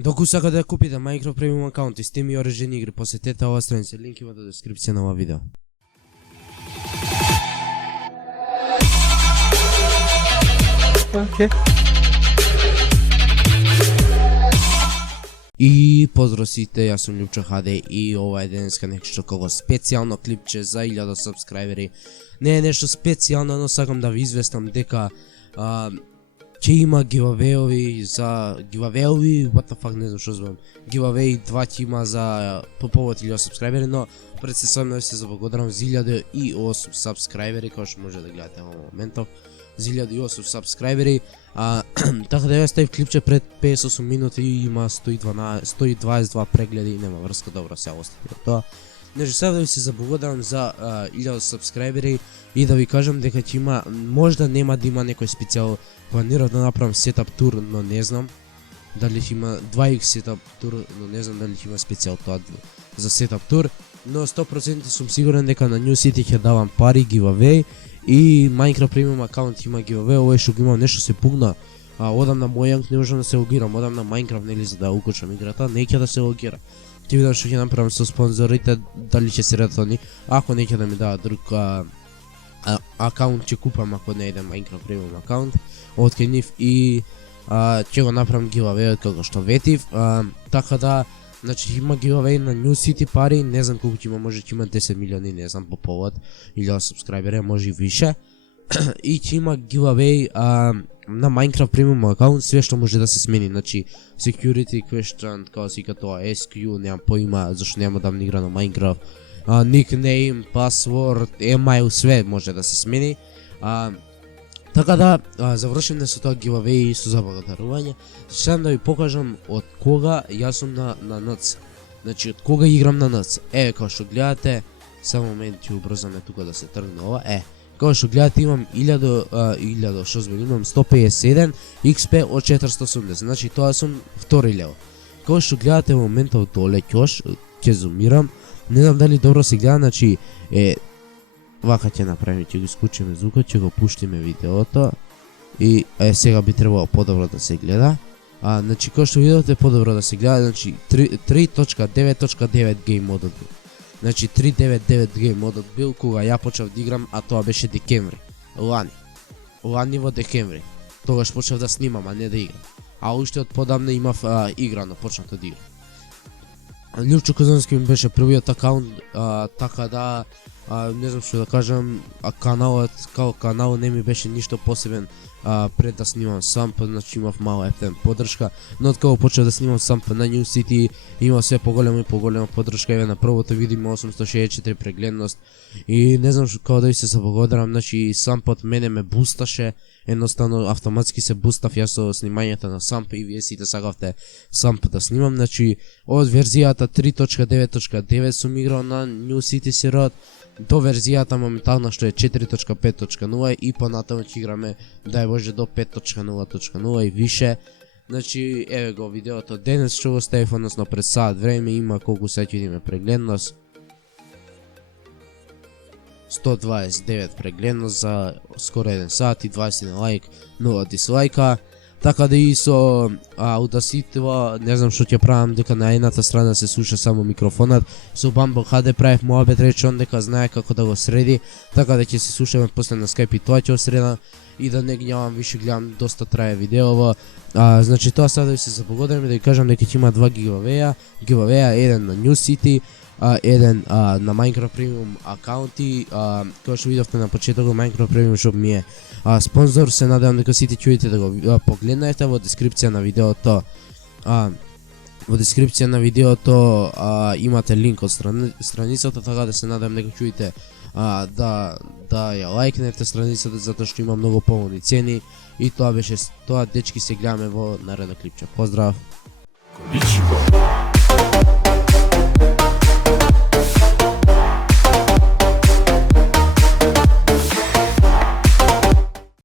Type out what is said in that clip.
Доку сака да купите Minecraft премиум акаунт и Steam и Origin игри, посетете оваа страница, линк има до дескрипција на ова видео. Океј. И поздрав сите, јас сум Љупчо HD и ова е денеска нешто како специјално клипче за 1000 сабскрајбери. Не е нешто специјално, но сакам да ви известам дека ќе има гивавеови за what the fuck, не знам што зборам. Гивавеи 2 ќе има за по повод 1000 сабскрајбери, но пред се сам да се заблагодарам за 1008 сабскрајбери, кој што може да гледате во моментов. За 1008 сабскрајбери. Така да ја ставив клипче пред 58 минути и има 122 прегледи и нема врска, добро се остати од тоа. Значи сега да ви се заблагодарам за 1000 сабскрајбери и да ви кажам дека ќе има, можда нема да има некој специјал, планирам да направам сетап тур, но не знам дали ќе има 2x сетап тур, но не знам дали ќе има специјал тоа за сетап тур, но 100% сум сигурен дека на New City ќе давам пари, giveaway и Minecraft премиум акаунт има giveaway, ова што го имам нешто се пугна. Одам на Mojang, не можам да се логирам, одам на Minecraft нели за да укачам играта, не ќе да се логира. Ќе видам што ќе направам со спонзорите, дали ќе се ретони, ако не ќе да ми дадат друг акаунт ќе купам ако не иде Minecraft премиум акаунт од кај нив и ќе го направам giveaway како што ветив. Така да, значи има giveaway на New City пари, не знам колку ќе има, може ќе има 10 милиони, не знам, по повод 1000 сабскрајбери, може и више. И ќе има giveaway на Minecraft премиум акаунт, све што може да се смени, значи security question, како си тоа SQ, немам поима зашто нема да игра на Minecraft, nickname, password, email, све може да се смени. Така да, завршивме со тоа giveaway и со заблагодарување. Сакам да ви покажам од кога јас сум на НЦ. Значи од кога играм на НЦ. Еве како што гледате, само момент ќе убрзаме тука да се тргне ова. Како што гледате имам 1000, што зборам, имам 151 XP од 480, значи тоа сум втори лево. Како што гледате во моментов доле ќе зумирам, не знам дали добро се гледа, значи вака ќе направиме, ќе го исклучиме звукот, ќе го пуштиме видеото и сега би требало подобро да се гледа. Значи како што видите подобро да се гледа, значи 3.9.9 game модот бил. Значи 3.9.9 game модот бил кога ја почнав да играм, а тоа беше декември. Лани во декември. Тогаш почнав да снимам, а не да играм. А уште од подамна имав играно, почнато да играм. Љупчо Казански ми беше првиот акаунт, така да не знам што да кажам, каналот како канал не ми беше ништо посебен пред да снимам самп, значи имав мала ефтен поддршка, но откако почнав да снимам самп на New City има све поголема и поголема поддршка, еве на првото видео има 864 прегледност и не знам како да ви се заблагодарам, значи сампот мене ме бусташе, едноставно автоматски се бустав јас со снимањето на самп и вие сите сакавте самп да снимам, значи од верзијата 3.9.9 сум играл на New City сериот до верзијата моментална што е 4.5.0 и понатаму ќе играме дај Боже до 5.0.0 и више. Значи еве го видеото денес што го ставив, односно пред саат време има колку сега ќе видиме прегледност. 129 прегледност за скоро 1 сат и 21 лайк, 0 дислайка. Така да и со Audacity, не знам што ќе правам, дека на едната страна се слуша само микрофонот, со Bumble HD правив моабет, речон дека знае како да го среди, така да ќе се слушаме после на Skype и тоа ќе осредам и да не гнјавам више, гледам доста трае видеово. Значи тоа сега да ви се заблагодарам и да ви кажам дека ќе има 2 giveaway, еден на New City, еден на Minecraft премиум акаунти, како што видовте на почетокот, Minecraft премиум шоп ми е спонзор, се надевам дека сите ќе да го погледнете во дескрипција на видеото. Во дескрипција на видеото имате линк од страницата, така да се надевам дека ќе да ја лајкнете страницата, затоа што има многу поволни цени и тоа беше тоа, дечки, се гледаме во наредно клипче. Поздрав!